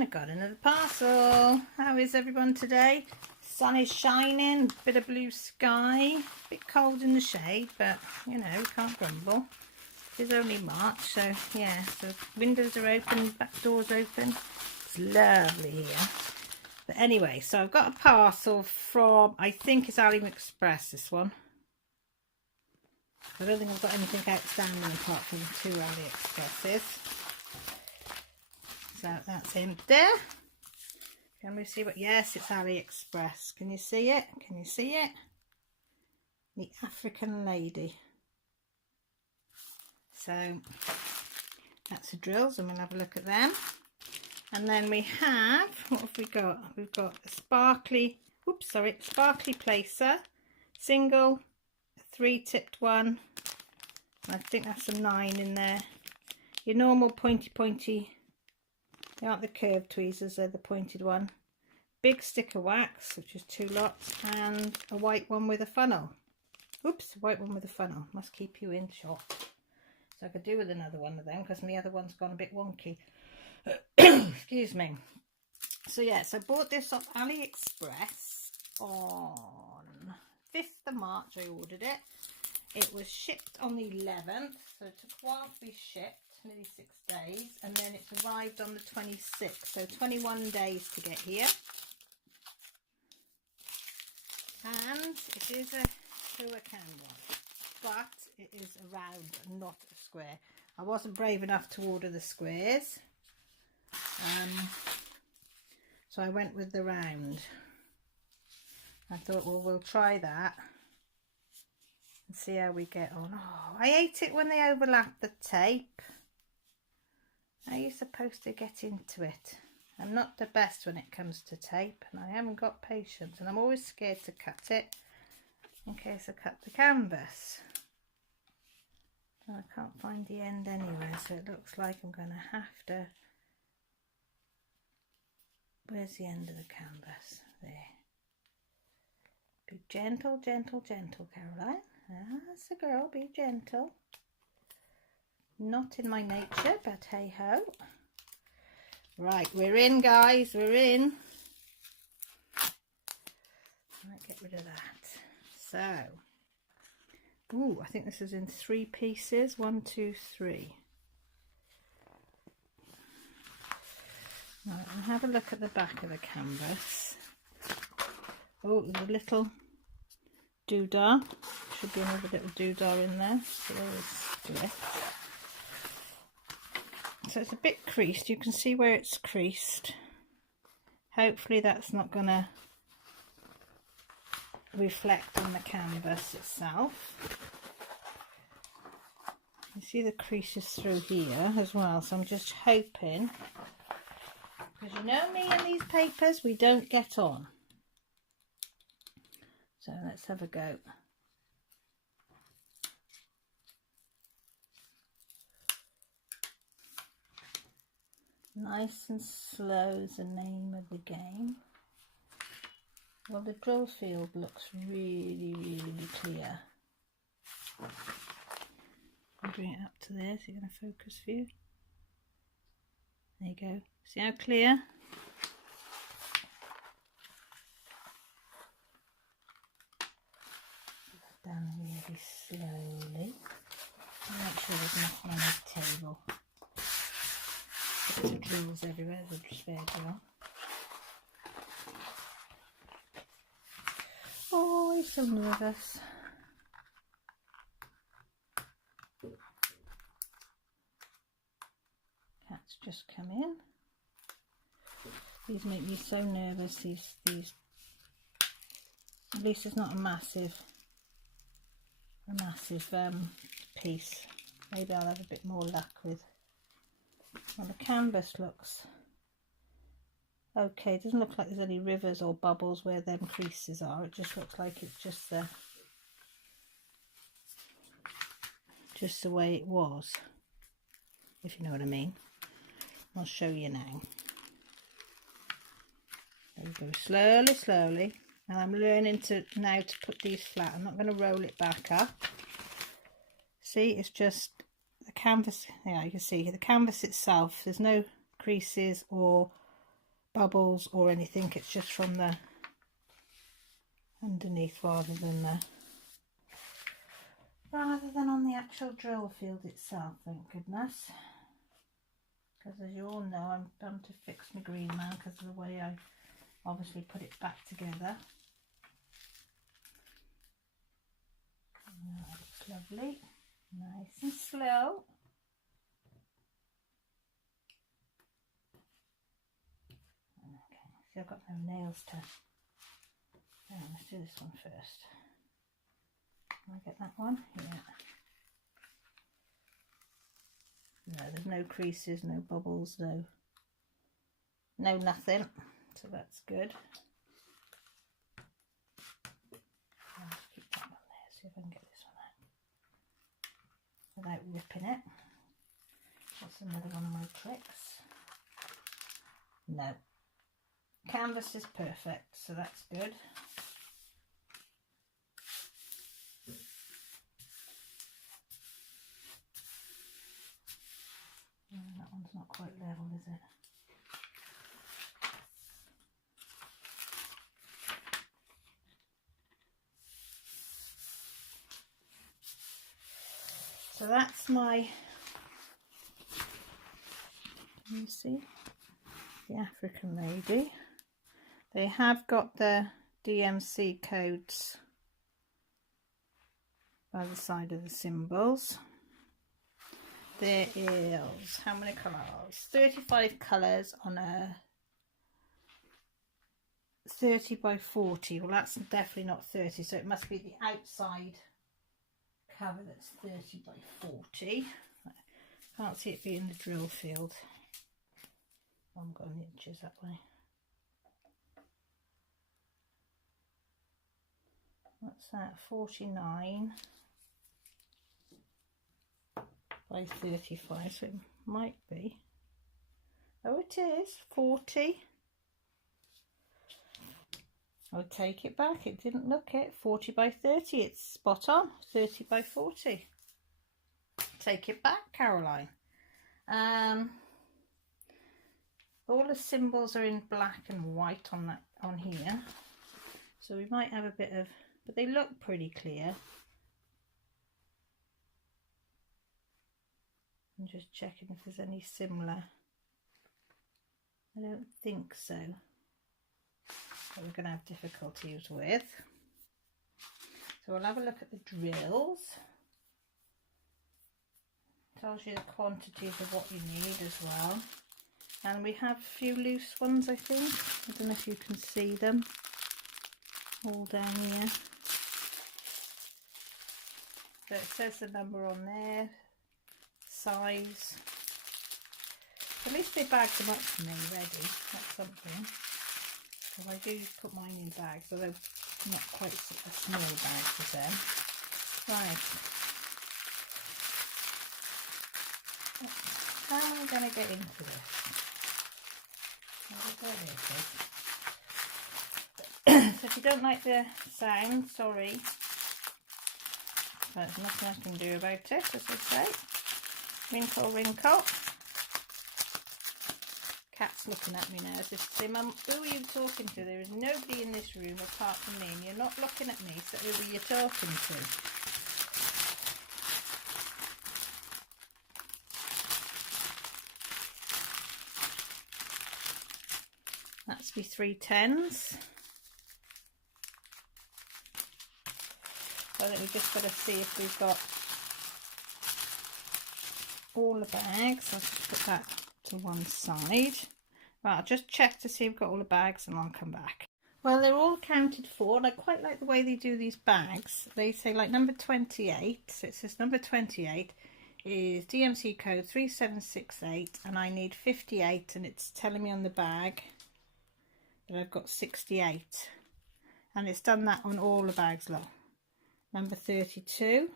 And I got another parcel. How is everyone today? Sun is shining, bit of blue sky, bit cold in the shade, but you know, can't grumble. It's only March, so yeah, so windows are open, back doors open. It's lovely here. But anyway, so I've got a parcel from, I think it's AliExpress, this one. I don't think I've got anything outstanding apart from 2 AliExpresses. So that's in there. Can we see what? Yes, it's AliExpress. Can you see it? Can you see it? The African lady. So that's the drills, and we'll have a look at them. And then we have, what have we got? We've got a sparkly placer, single, a 3-tipped one. I think that's a 9 in there. Your normal pointy. They aren't the curved tweezers, they're the pointed one. Big sticker wax, which is 2 lots, and a white one with a funnel. Oops, white one with a funnel. Must keep you in shot. So I could do with another one of them because the other one's gone a bit wonky. Excuse me. So yeah, so I bought this off AliExpress on 5th of March. I ordered it. It was shipped on the 11th, so it took a while to be shipped. Nearly 6 days, and then it's arrived on the 26th, so 21 days to get here. And it is a HUACAN one, but it is a round, not a square. I wasn't brave enough to order the squares, so I went with the round. I thought, well, we'll try that and see how we get on. Oh, I hate it when they overlap the tape. How are you supposed to get into it? I'm not the best when it comes to tape, and I haven't got patience, and I'm always scared to cut it in case I cut the canvas. And I can't find the end anywhere, so it looks like I'm going to have to... Where's the end of the canvas? There. Be gentle, gentle, gentle, Caroline. That's the girl, be gentle. Not in my nature, but hey ho. Right, we're in, guys, we're in. Right, get rid of that. So, ooh, I think this is in 3 pieces. 1, 2, 3. Right, and have a look at the back of the canvas. Oh, there's a little doodah. Should be another little doodah in there. So there is split. So it's a bit creased. You can see where it's creased. Hopefully that's not going to reflect on the canvas itself. You see the creases through here as well, so I'm just hoping, because you know me and these papers, we don't get on. So let's have a go. Nice and slow is the name of the game. Well, the drill field looks really, really clear. I'll bring it up to there. Is it going to focus for you? There you go. See how clear? Down really slowly. Make sure there's nothing on the table. Lots of drills everywhere, the spare drill. Oh, he's so nervous. Cat's just come in. These make me so nervous, these at least it's not a massive piece. Maybe I'll have a bit more luck with. Well, the canvas looks okay. It doesn't look like there's any rivers or bubbles where them creases are. It just looks like it's just the way it was, if you know what I mean. I'll show you now. There we go, slowly, slowly. And I'm learning now to put these flat. I'm not going to roll it back up. See, it's just the canvas. Yeah, you can see the canvas itself. There's no creases or bubbles or anything, it's just from the underneath rather than on the actual drill field itself, thank goodness. Because as you all know, I'm done to fix my green man because of the way I obviously put it back together. That looks lovely, nice and slow. Okay, see, I've got no nails to. Let's do this one first. Can I get that one? Yeah. No, there's no creases, no bubbles, no nothing. So that's good. I'll just keep that one there, see if I can get this one out without ripping it. That's another one of my tricks. No. Canvas is perfect, so that's good. That one's not quite level, is it? So that's my, you see, the African lady. They have got the DMC codes by the side of the symbols. There is, how many colours? 35 colours on a 30 by 40. Well, that's definitely not 30, so it must be the outside cover that's 30 by 40. Can't see it being the drill field. I'm going inches that way. What's that? 49 by 35, so it might be. Oh, it is 40. I'll take it back, it didn't look it. 40 by 30, it's spot on. 30 by 40. Take it back, Caroline. All the symbols are in black and white on here, so we might have a bit of, but they look pretty clear. I'm just checking if there's any similar. I don't think so. That we're going to have difficulties with. So we'll have a look at the drills. Tells you the quantities of what you need as well. And we have a few loose ones, I think. I don't know if you can see them. All down here. So it says the number on there. Size. At least they bagged them up for me ready. That's something. I do put mine in bags, although not quite a small bag for them. Right. How am I going to get into this? So if you don't like the sound, sorry. There's nothing I can do about it, as I say. Wrinkle, wrinkle. Cat's looking at me now as if to say, Mum, who are you talking to? There is nobody in this room apart from me, and you're not looking at me, so who are you talking to? That's my 3 10s. So I think we've just got to see if we've got all the bags. I'll just put that to one side. Right, I'll just check to see if we've got all the bags and I'll come back. Well, they're all accounted for, and I quite like the way they do these bags. They say like number 28, so it says number 28 is DMC code 3768 and I need 58, and it's telling me on the bag that I've got 68, and it's done that on all the bags. Look, number 32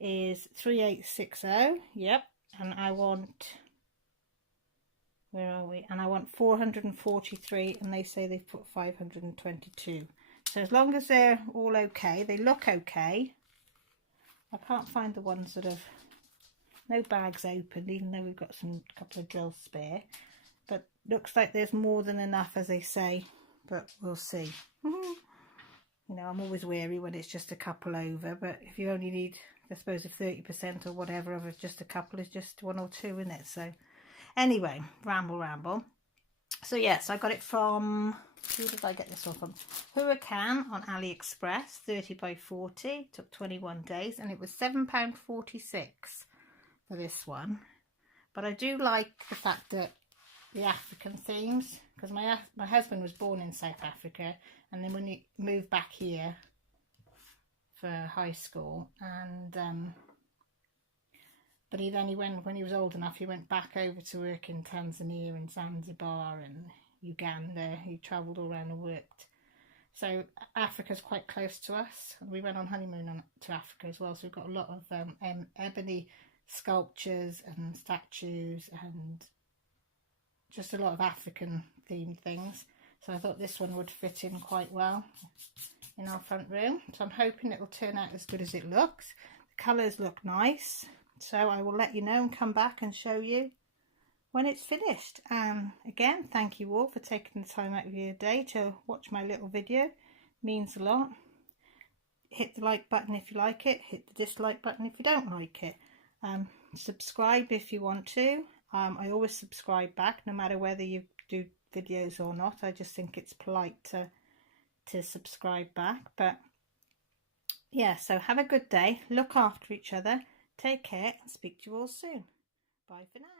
is 3860, yep, and I want, where are we, and I want 443, and they say they've put 522. So as long as they're all okay, they look okay. I can't find the ones that have no bags opened, even though we've got some couple of drills spare. but looks like there's more than enough, as they say, but we'll see. You know, I'm always wary when it's just a couple over, but if you only need, I suppose, if 30% or whatever of it, just a couple is just 1 or 2 in it. So anyway, ramble. So yes, I got it from, who did I get this one from? HUACAN on AliExpress, 30 by 40, took 21 days, and it was £7.46 for this one. But I do like the fact that the African themes, because my husband was born in South Africa, and then when he moved back here for high school, and but he went, when he was old enough, he went back over to work in Tanzania and Zanzibar and Uganda. He travelled all around and worked. So Africa's quite close to us. We went on honeymoon to Africa as well, so we've got a lot of ebony sculptures and statues and just a lot of African themed things. So I thought this one would fit in quite well in our front room. So I'm hoping it will turn out as good as it looks. The colours look nice. So I will let you know and come back and show you when it's finished. Again, thank you all for taking the time out of your day to watch my little video. It means a lot. Hit the like button if you like it. Hit the dislike button if you don't like it. Subscribe if you want to. I always subscribe back, no matter whether you do videos or not. I just think it's polite to subscribe back. But yeah, so have a good day. Look after each other. Take care and speak to you all soon. Bye for now.